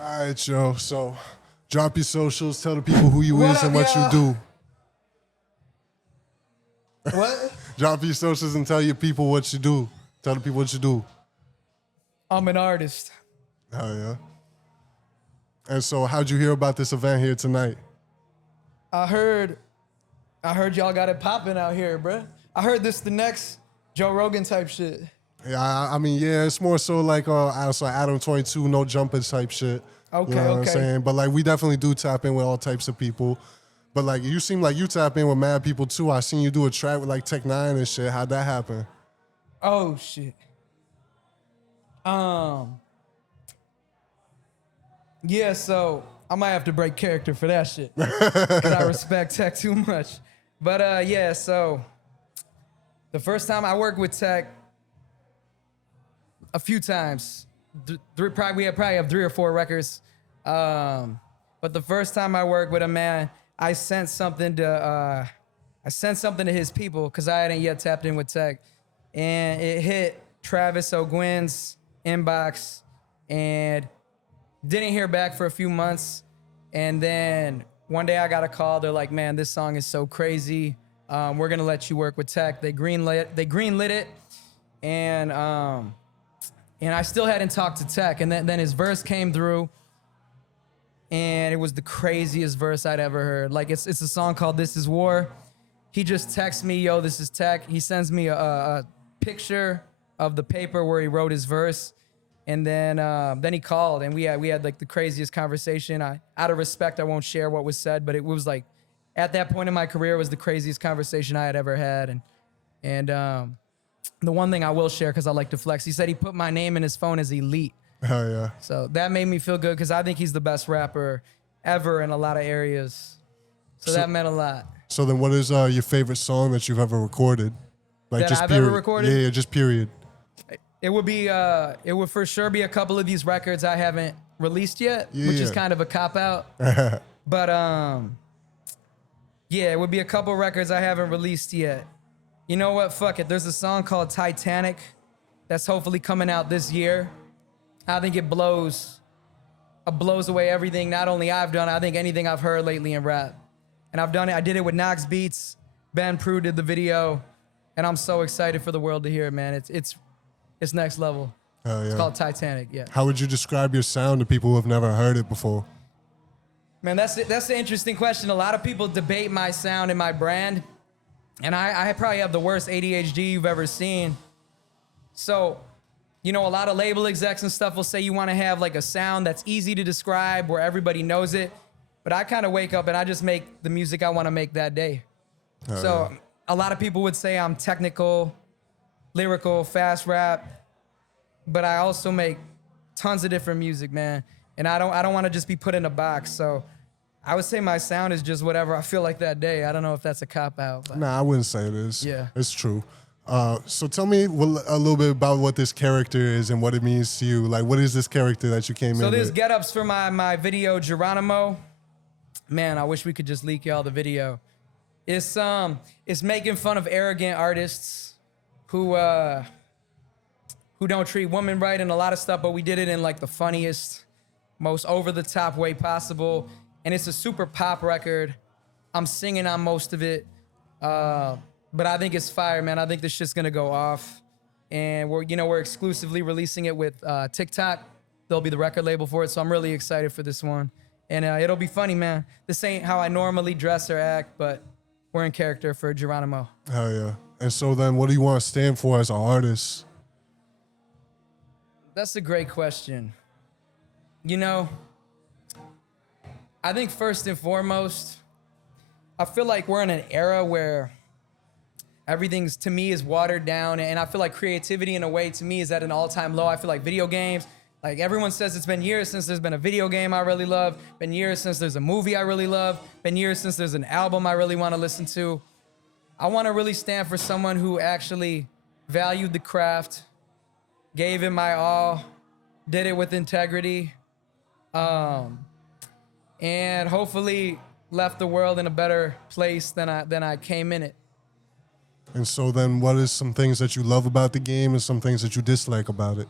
All right, yo. So, drop your socials. Tell the people who you What is and up, what you y'all? do. What? Drop your socials and tell your people what you do. Tell the people what you do. I'm an artist. Hell yeah. And so, how'd you hear about this event here tonight? I heard y'all got it popping out here, bruh. I heard this the next Joe Rogan type shit. Yeah, I mean, yeah, it's more so like Adam 22, no jumper type shit. Okay, You know what I'm okay. saying? But like, we definitely do tap in with all types of people. But like, you seem like you tap in with mad people too. I seen you do a track with like Tech Nine and shit. How'd that happen? Oh shit. Yeah, so I might have to break character for that shit. Cause I respect Tech too much. But yeah, so the first time I worked with Tech a few times. We probably have 3 or 4 records. But the first time I worked with a man, I sent something to his people because I hadn't yet tapped in with Tech, and it hit Travis O'Gwen's inbox, and didn't hear back for a few months, and then one day I got a call. They're like, "Man, this song is so crazy. We're gonna let you work with Tech." They greenlit it, and I still hadn't talked to Tech, and then his verse came through. And it was the craziest verse I'd ever heard. Like, it's a song called This Is War. He just texts me, yo, this is Tech. He sends me a picture of the paper where he wrote his verse. And then he called, and we had like the craziest conversation. Out of respect, I won't share what was said, but it was like, at that point in my career, it was the craziest conversation I had ever had. And the one thing I will share, because I like to flex, he said he put my name in his phone as Elite. Hell yeah. So that made me feel good because I think he's the best rapper ever in a lot of areas. So that meant a lot. So then, what is your favorite song that you've ever recorded? Like That just I've period. ever recorded? Yeah, just period. It would for sure be a couple of these records I haven't released yet, which is Yeah. kind of a cop out. But yeah, it would be a couple records I haven't released yet. You know what? Fuck it. There's a song called Titanic that's hopefully coming out this year. I think it blows away everything not only I've done, I think anything I've heard lately in rap. And I've done it. I did it with Knox Beats. Ben Prue did the video, and I'm so excited for the world to hear it, man. It's next level. Hell yeah. It's called Titanic. Yeah. How would you describe your sound to people who have never heard it before? Man, that's an interesting question. A lot of people debate my sound and my brand, and I probably have the worst ADHD you've ever seen. So, you know, a lot of label execs and stuff will say you want to have like a sound that's easy to describe where everybody knows it. But I kind of wake up and I just make the music I want to make that day. So a lot of people would say I'm technical, lyrical, fast rap, but I also make tons of different music, man. And I don't want to just be put in a box. So I would say my sound is just whatever I feel like that day. I don't know if that's a cop out. But Nah, I wouldn't say it is. Yeah. It's true. So tell me a little bit about what this character is and what it means to you. Like, what is this character that you came So in there's with? get-ups for my video, Geronimo. Man, I wish we could just leak y'all the video. It's making fun of arrogant artists who don't treat women right and a lot of stuff, but we did it in like the funniest, most over-the-top way possible. And it's a super pop record. I'm singing on most of it. But I think it's fire, man. I think this shit's gonna go off. And we're exclusively releasing it with TikTok. They'll be the record label for it. So I'm really excited for this one. And it'll be funny, man. This ain't how I normally dress or act, but we're in character for Geronimo. Hell yeah. And so then what do you want to stand for as an artist? That's a great question. You know, I think first and foremost, I feel like we're in an era where everything's, to me, is watered down. And I feel like creativity, in a way, to me, is at an all-time low. I feel like video games, like everyone says it's been years since there's been a video game I really love, been years since there's a movie I really love, been years since there's an album I really want to listen to. I want to really stand for someone who actually valued the craft, gave it my all, did it with integrity, and hopefully left the world in a better place than I came in it. And so then what is some things that you love about the game and some things that you dislike about it?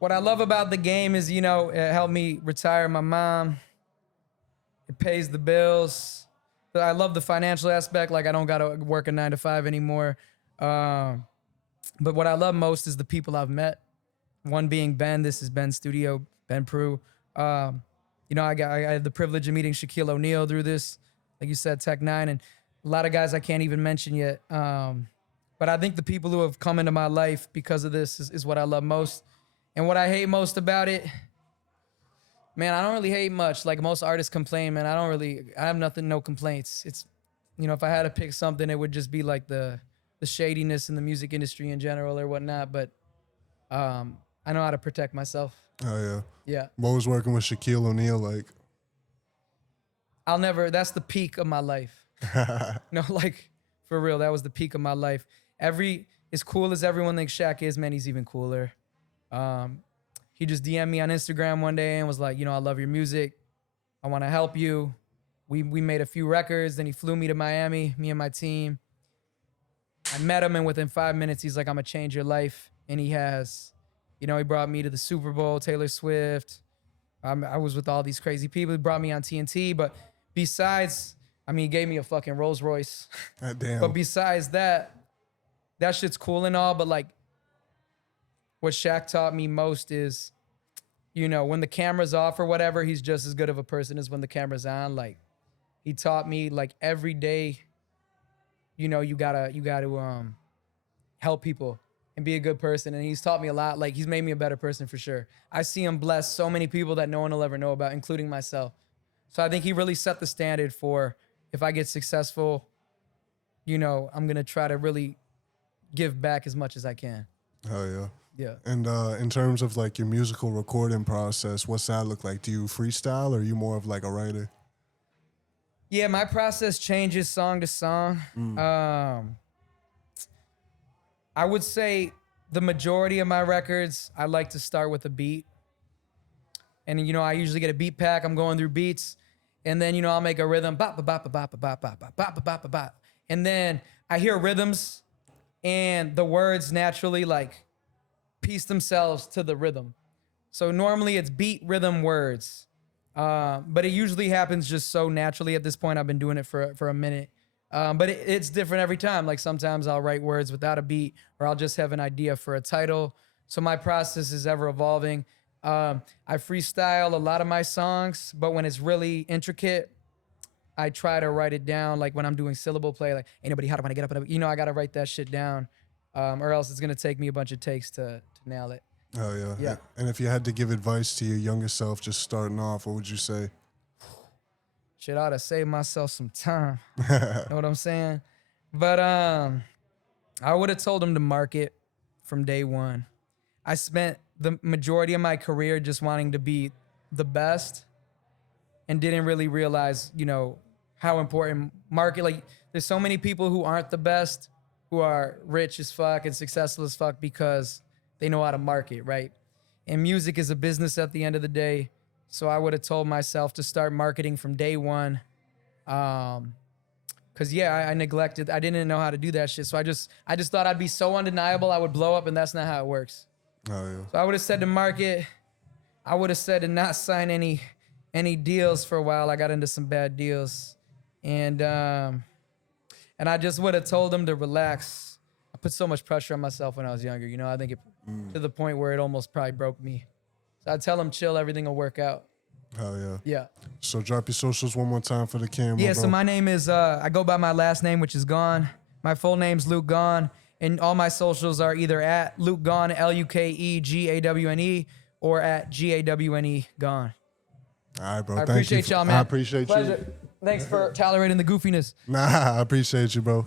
What I love about the game is, you know, it helped me retire my mom. It pays the bills. But I love the financial aspect. Like I don't gotta work a 9 to 5 anymore. But what I love most is the people I've met. One being Ben. This is Ben's studio, Ben Prue. You know, I had the privilege of meeting Shaquille O'Neal through this. Like you said, Tech Nine, and a lot of guys I can't even mention yet. But I think the people who have come into my life because of this is what I love most. And what I hate most about it, man, I don't really hate much. Like most artists complain, man. I have nothing, no complaints. It's, you know, if I had to pick something, it would just be like the shadiness in the music industry in general or whatnot. But I know how to protect myself. Oh yeah. Yeah. What was working with Shaquille O'Neal like? That's the peak of my life. No, like for real, that was the peak of my life. As cool as everyone thinks Shaq is, man, he's even cooler. He just DM'd me on Instagram one day and was like, you know, I love your music. I want to help you. We made a few records. Then he flew me to Miami, me and my team. I met him, and within 5 minutes, he's like, I'm going to change your life. And he has. You know, he brought me to the Super Bowl, Taylor Swift. I was with all these crazy people. He brought me on TNT. But besides, I mean, he gave me a fucking Rolls Royce. God damn. But besides that shit's cool and all. But like, what Shaq taught me most is, you know, when the camera's off or whatever, he's just as good of a person as when the camera's on. Like, he taught me like every day, you know, you gotta help people and be a good person. And he's taught me a lot. Like, he's made me a better person for sure. I see him bless so many people that no one will ever know about, including myself. So I think he really set the standard for, if I get successful, you know, I'm gonna try to really give back as much as I can. Oh yeah. Yeah. And in terms of like your musical recording process, what's that look like? Do you freestyle or are you more of like a writer? Yeah, my process changes song to song. I would say the majority of my records, I like to start with a beat. And, you know, I usually get a beat pack. I'm going through beats. And then, you know, I'll make a rhythm. Bop, bop, bop, bop, bop, bop, bop, bop, bop, bop, bop. And then I hear rhythms and the words naturally like piece themselves to the rhythm. So normally it's beat, rhythm, words. But it usually happens just so naturally at this point. I've been doing it for a minute. But it's different every time. Like sometimes I'll write words without a beat, or I'll just have an idea for a title. So my process is ever evolving. I freestyle a lot of my songs, but when it's really intricate, I try to write it down. Like when I'm doing syllable play, like, ain't nobody hot when I get up, you know, I got to write that shit down. Or else it's going to take me a bunch of takes to nail it. Oh yeah. Yeah. And if you had to give advice to your younger self just starting off, what would you say? Shit, I ought to save myself some time. Know what I'm saying? But I would have told him to market from day one. I spent the majority of my career just wanting to be the best and didn't really realize, you know, how important market, like there's so many people who aren't the best, who are rich as fuck and successful as fuck because they know how to market, right? And music is a business at the end of the day. So I would have told myself to start marketing from day one. Cause yeah, I neglected, I didn't know how to do that shit. So I just thought I'd be so undeniable, I would blow up, and that's not how it works. Oh yeah. So I would have said to market, I would have said to not sign any deals for a while. I got into some bad deals. And I just would have told them to relax. I put so much pressure on myself when I was younger, you know, I think it to the point where it almost probably broke me. So I'd tell them, chill, everything will work out. Oh yeah. Yeah. So drop your socials one more time for the camera. Yeah, bro. so my name is, I go by my last name, which is Gawne. My full name's Luke Gawne. And all my socials are either at Luke Gawne, LukeGawne, or at GAWNE Gawne. All right, bro. I Thank you. appreciate y'all, man. I appreciate Pleasure. you. Thanks for tolerating the goofiness. Nah, I appreciate you, bro.